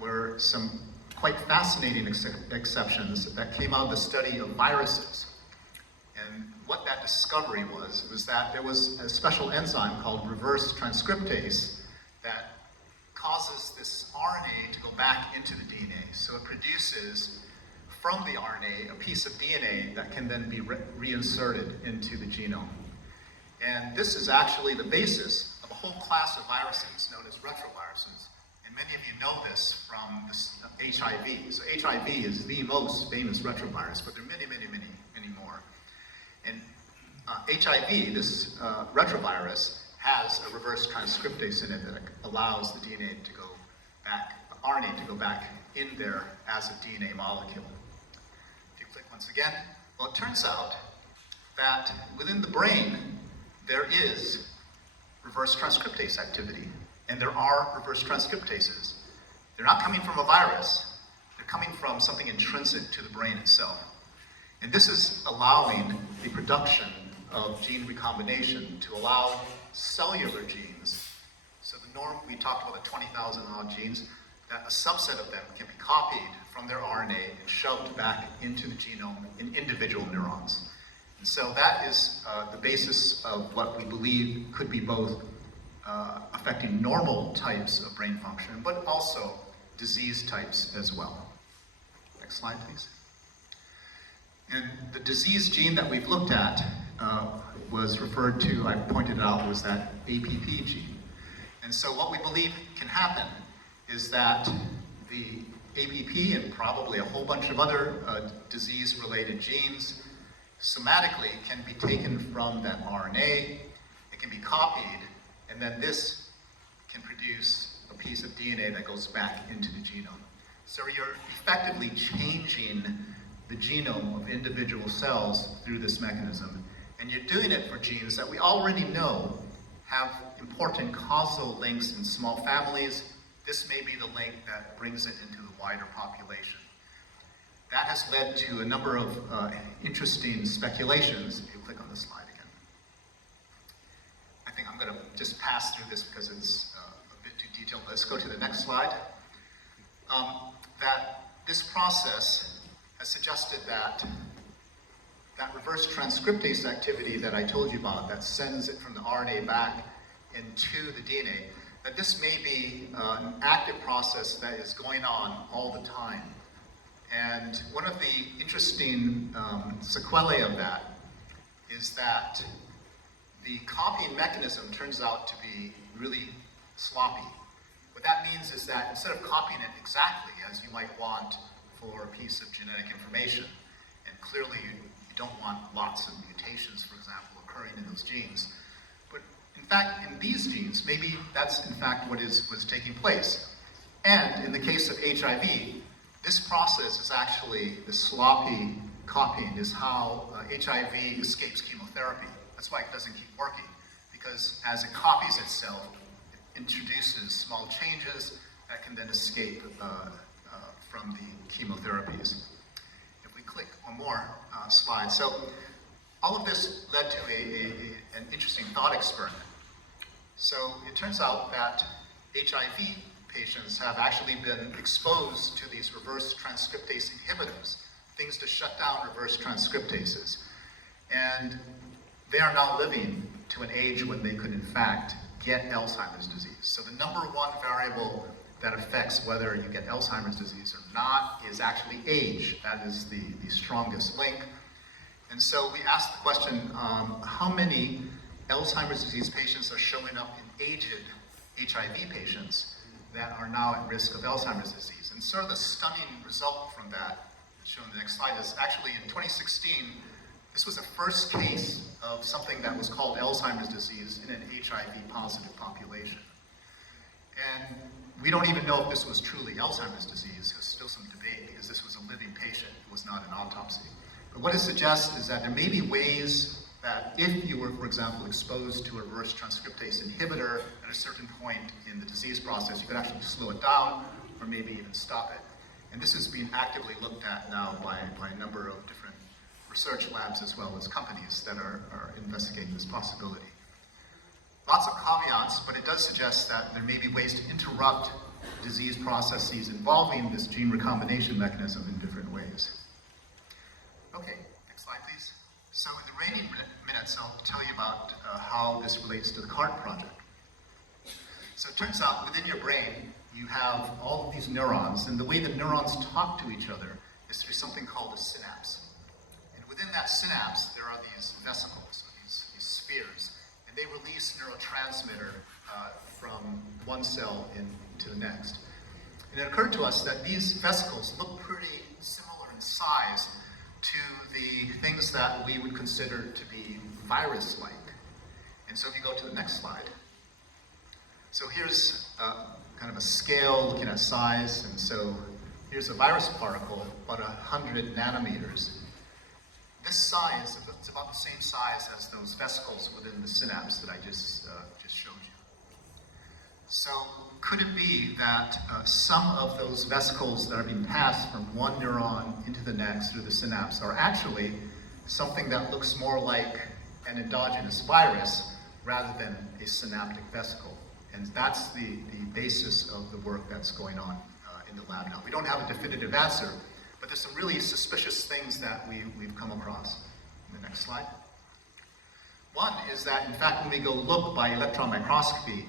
were some quite fascinating exceptions that came out of the study of viruses. And what that discovery was that there was a special enzyme called reverse transcriptase that causes this RNA to go back into the DNA. So it produces from the RNA a piece of DNA that can then be reinserted into the genome. And this is actually the basis of a whole class of viruses known as retroviruses. And many of you know this from HIV. So HIV is the most famous retrovirus, but there are many, many, many, many more. And HIV, this retrovirus, has a reverse transcriptase in it that allows the DNA to go back, RNA to go back in there as a DNA molecule. If you click once again, well, it turns out that within the brain, there is reverse transcriptase activity. And there are reverse transcriptases. They're not coming from a virus. They're coming from something intrinsic to the brain itself. And this is allowing the production of gene recombination to allow cellular genes. So the norm, we talked about the 20,000 odd genes, that a subset of them can be copied from their RNA and shoved back into the genome in individual neurons. And so that is the basis of what we believe could be both affecting normal types of brain function, but also disease types as well. Next slide, please. And the disease gene that we've looked at was referred to, I pointed out, was that APP gene. And so what we believe can happen is that the APP and probably a whole bunch of other disease-related genes somatically can be taken from that RNA, it can be copied, and then this can produce a piece of DNA that goes back into the genome. So you're effectively changing the genome of individual cells through this mechanism. And you're doing it for genes that we already know have important causal links in small families. This may be the link that brings it into the wider population. That has led to a number of interesting speculations. If you click on the slide again. I think I'm going to just pass through this because it's a bit too detailed. Let's go to the next slide. That this process has suggested that reverse transcriptase activity that I told you about, that sends it from the RNA back into the DNA, that this may be an active process that is going on all the time. And one of the interesting sequelae of that is that the copying mechanism turns out to be really sloppy. What that means is that instead of copying it exactly as you might want for a piece of genetic information, and clearly you don't want lots of mutations, for example, occurring in those genes, but in fact, in these genes, maybe that's in fact what was taking place. And in the case of HIV, this process is actually, the sloppy copying is how HIV escapes chemotherapy. That's why it doesn't keep working, because as it copies itself, it introduces small changes that can then escape from the chemotherapies. If we click one more slide. So all of this led to an interesting thought experiment. So it turns out that HIV patients have actually been exposed to these reverse transcriptase inhibitors, things to shut down reverse transcriptases. And they are now living to an age when they could in fact get Alzheimer's disease. So the number one variable that affects whether you get Alzheimer's disease or not is actually age. That is the strongest link. And so we asked the question, how many Alzheimer's disease patients are showing up in aged HIV patients that are now at risk of Alzheimer's disease. And sort of the stunning result from that, shown in the next slide, is actually in 2016, this was the first case of something that was called Alzheimer's disease in an HIV-positive population. And we don't even know if this was truly Alzheimer's disease. There's still some debate because this was a living patient. It was not an autopsy. But what it suggests is that there may be ways that if you were, for example, exposed to a reverse transcriptase inhibitor at a certain point in the disease process, you could actually slow it down or maybe even stop it. And this is being actively looked at now by a number of different research labs as well as companies that are investigating this possibility. Lots of caveats, but it does suggest that there may be ways to interrupt disease processes involving this gene recombination mechanism in different ways. Okay, next slide, please. So in the remaining minutes, I'll tell you about how this relates to the CART project. So it turns out within your brain, you have all of these neurons, and the way the neurons talk to each other is through something called a synapse. And within that synapse, there are these vesicles, these spheres, and they release neurotransmitter from one cell into the next. And it occurred to us that these vesicles look pretty similar in size to the things that we would consider to be virus-like. And so if you go to the next slide. So here's kind of a scale looking at size, and so here's a virus particle, about 100 nanometers. This size, it's about the same size as those vesicles within the synapse that I just showed you. So could it be that some of those vesicles that are being passed from one neuron into the next through the synapse are actually something that looks more like an endogenous virus rather than a synaptic vesicle? And that's the basis of the work that's going on in the lab now. We don't have a definitive answer, but there's some really suspicious things that we've come across. In the next slide. One is that, in fact, when we go look by electron microscopy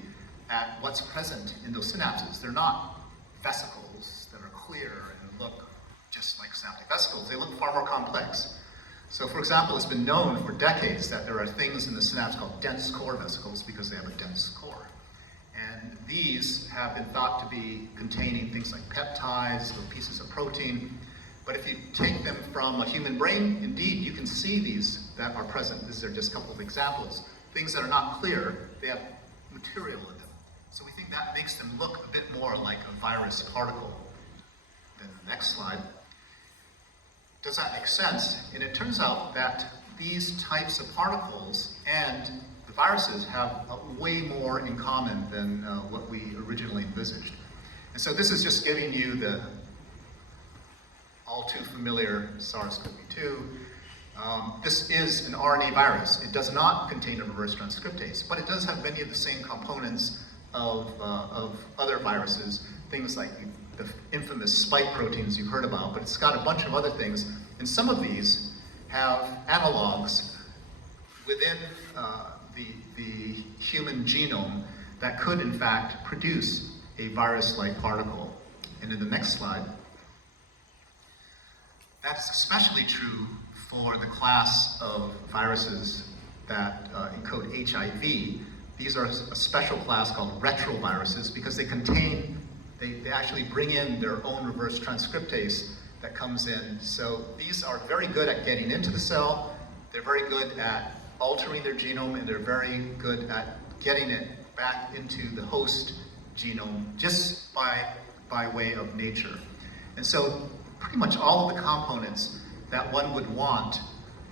at what's present in those synapses, they're not vesicles that are clear and look just like synaptic vesicles. They look far more complex. So, for example, it's been known for decades that there are things in the synapse called dense core vesicles because they have a dense core. And these have been thought to be containing things like peptides or pieces of protein. But if you take them from a human brain, indeed, you can see these that are present. These are just a couple of examples. Things that are not clear, they have material in them. So we think that makes them look a bit more like a virus particle. Then the next slide. Does that make sense? And it turns out that these types of particles and the viruses have way more in common than what we originally envisaged. And so this is just giving you the all too familiar SARS-CoV-2. This is an RNA virus. It does not contain a reverse transcriptase, but it does have many of the same components of other viruses, things like the infamous spike proteins you've heard about, but it's got a bunch of other things. And some of these have analogs within the human genome that could, in fact, produce a virus-like particle. And in the next slide, that's especially true for the class of viruses that encode HIV. These are a special class called retroviruses because they actually bring in their own reverse transcriptase that comes in. So these are very good at getting into the cell, they're very good at altering their genome, and they're very good at getting it back into the host genome just by way of nature. And so pretty much all of the components that one would want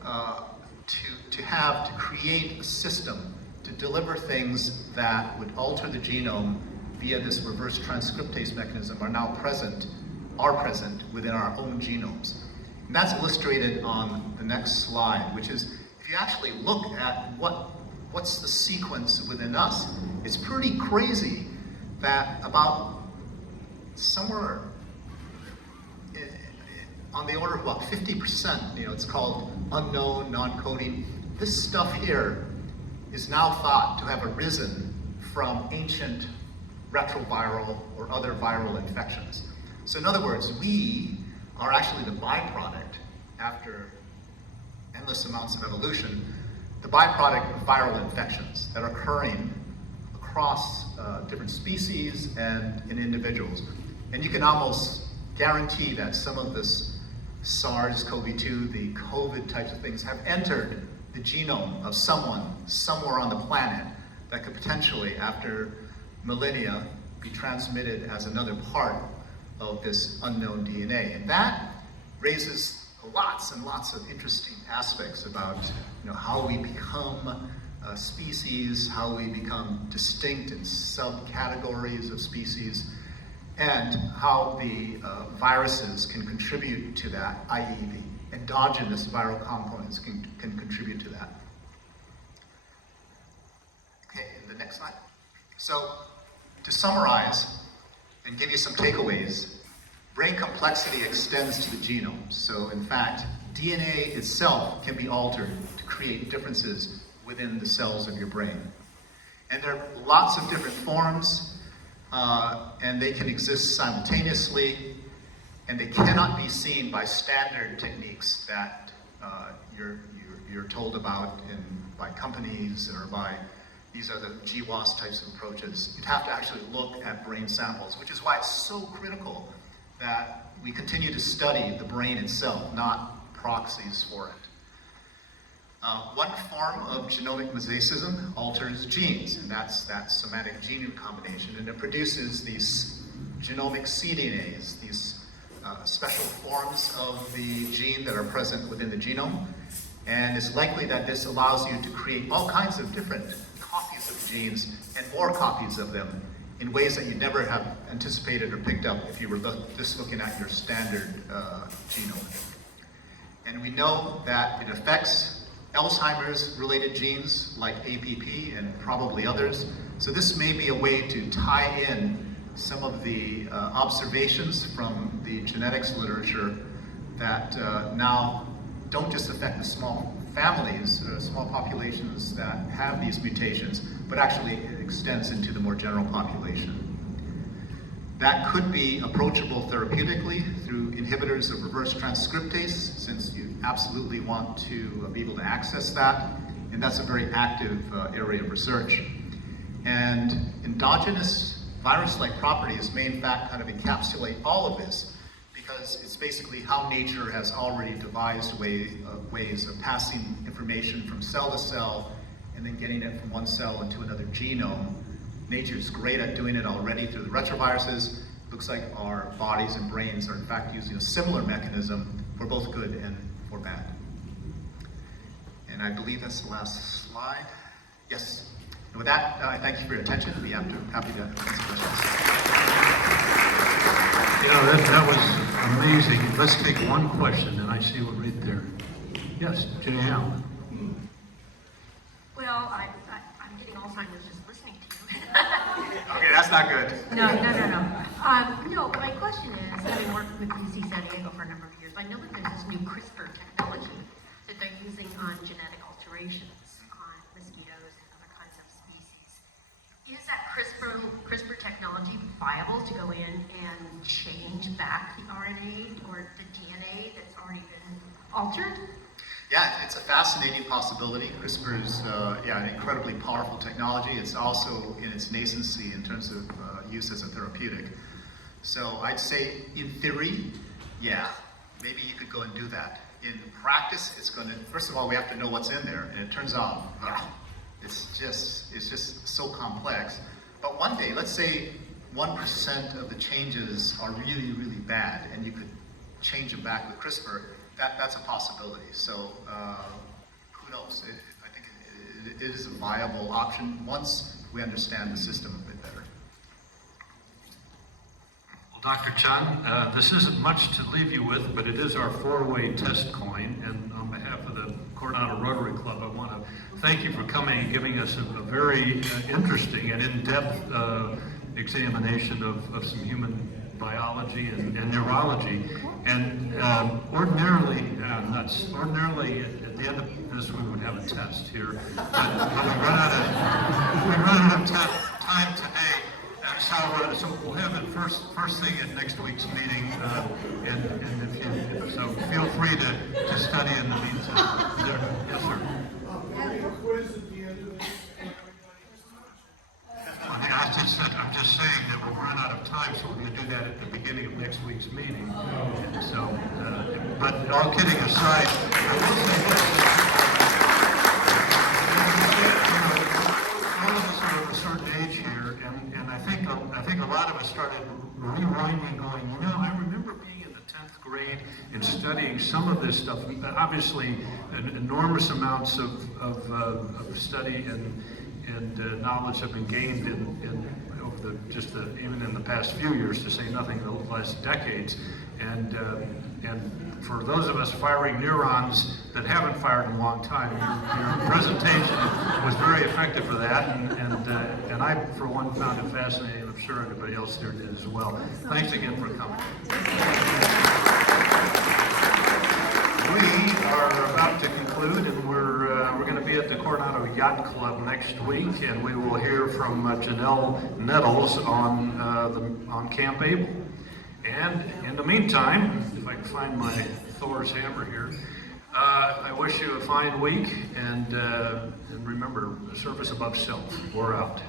to have to create a system to deliver things that would alter the genome via this reverse transcriptase mechanism are present within our own genomes. And that's illustrated on the next slide, which is if you actually look at what's the sequence within us, it's pretty crazy that about somewhere on the order of about 50%, it's called unknown, non-coding. This stuff here is now thought to have arisen from ancient retroviral or other viral infections. So in other words, we are actually the byproduct, after endless amounts of evolution, the byproduct of viral infections that are occurring across different species and in individuals. And you can almost guarantee that some of this SARS-CoV-2, the COVID types of things, have entered the genome of someone somewhere on the planet that could potentially, after millennia, be transmitted as another part of this unknown DNA. And that raises lots and lots of interesting aspects about how we become a species, how we become distinct in subcategories of species, and how the viruses can contribute to that, i.e. the endogenous viral components can contribute to that. Okay, the next slide. So, to summarize and give you some takeaways, brain complexity extends to the genome. So in fact, DNA itself can be altered to create differences within the cells of your brain. And there are lots of different forms, and they can exist simultaneously, and they cannot be seen by standard techniques that you're told about by companies or by these are the GWAS types of approaches. You'd have to actually look at brain samples, which is why it's so critical that we continue to study the brain itself, not proxies for it. One form of genomic mosaicism alters genes, and that's that somatic gene recombination, and it produces these genomic cDNAs, these special forms of the gene that are present within the genome, and it's likely that this allows you to create all kinds of different copies of genes and more copies of them in ways that you'd never have anticipated or picked up if you were just looking at your standard genome. And we know that it affects Alzheimer's related genes like APP and probably others. So this may be a way to tie in some of the observations from the genetics literature that now don't just affect the small families, small populations that have these mutations, but actually it extends into the more general population. That could be approachable therapeutically through inhibitors of reverse transcriptase, since you absolutely want to be able to access that, and that's a very active area of research. And endogenous virus-like properties may in fact kind of encapsulate all of this, because it's basically how nature has already devised ways of passing information from cell to cell and then getting it from one cell into another genome. Nature's great at doing it already through the retroviruses. Looks like our bodies and brains are in fact using a similar mechanism for both good and for bad. And I believe that's the last slide. Yes. And with that, I thank you for your attention. I'd be happy to answer questions. That was amazing. Let's take one question, and I see one right there. Yes, JL. Well, I'm getting Alzheimer's just listening to you. Okay, that's not good. No. No, my question is, having worked with UC San Diego for a number of years, I know that there's this new CRISPR technology that they're using on genetic alterations on mosquitoes and other kinds of species. Is that CRISPR technology viable to go in and change back the RNA or the DNA that's already been altered? Yeah, it's a fascinating possibility. CRISPR is an incredibly powerful technology. It's also in its nascency in terms of use as a therapeutic. So I'd say, in theory, yeah, maybe you could go and do that. In practice, it's going to, first of all, we have to know what's in there, and it turns out it's just so complex. But one day, let's say 1% of the changes are really, really bad, and you could change them back with CRISPR. That's a possibility. So who knows? I think it is a viable option once we understand the system a bit better. Well, Dr. Chun, this isn't much to leave you with, but it is our 4-way test coin. And on behalf of the Coronado Rotary Club, I want to thank you for coming and giving us a very interesting and in-depth examination of some human biology and neurology. And ordinarily at the end of this we would have a test here, but we run out of time today, and so we'll have it first thing at next week's meeting, and so feel free to study in the meantime. Yes, sir. just saying that we'll run out of time, so we're going to do that at the beginning of next week's meeting. So, but all kidding aside, I will say this. All of us are of a certain age here, and I think a lot of us started rewinding, going, you know, I remember being in the 10th grade and studying some of this stuff. Obviously, enormous amounts of study and knowledge have been gained even in the past few years, to say nothing of the last decades. And for those of us firing neurons that haven't fired in a long time, your presentation was very effective for that, and I, for one, found it fascinating. I'm sure everybody else there did as well. Thanks again for coming. We are about to conclude, and we're going to be at the Coronado Yacht Club next week, and we will hear from Janelle Nettles on Camp Able. And in the meantime, if I can find my Thor's hammer here, I wish you a fine week, and remember, the service above self. We're out.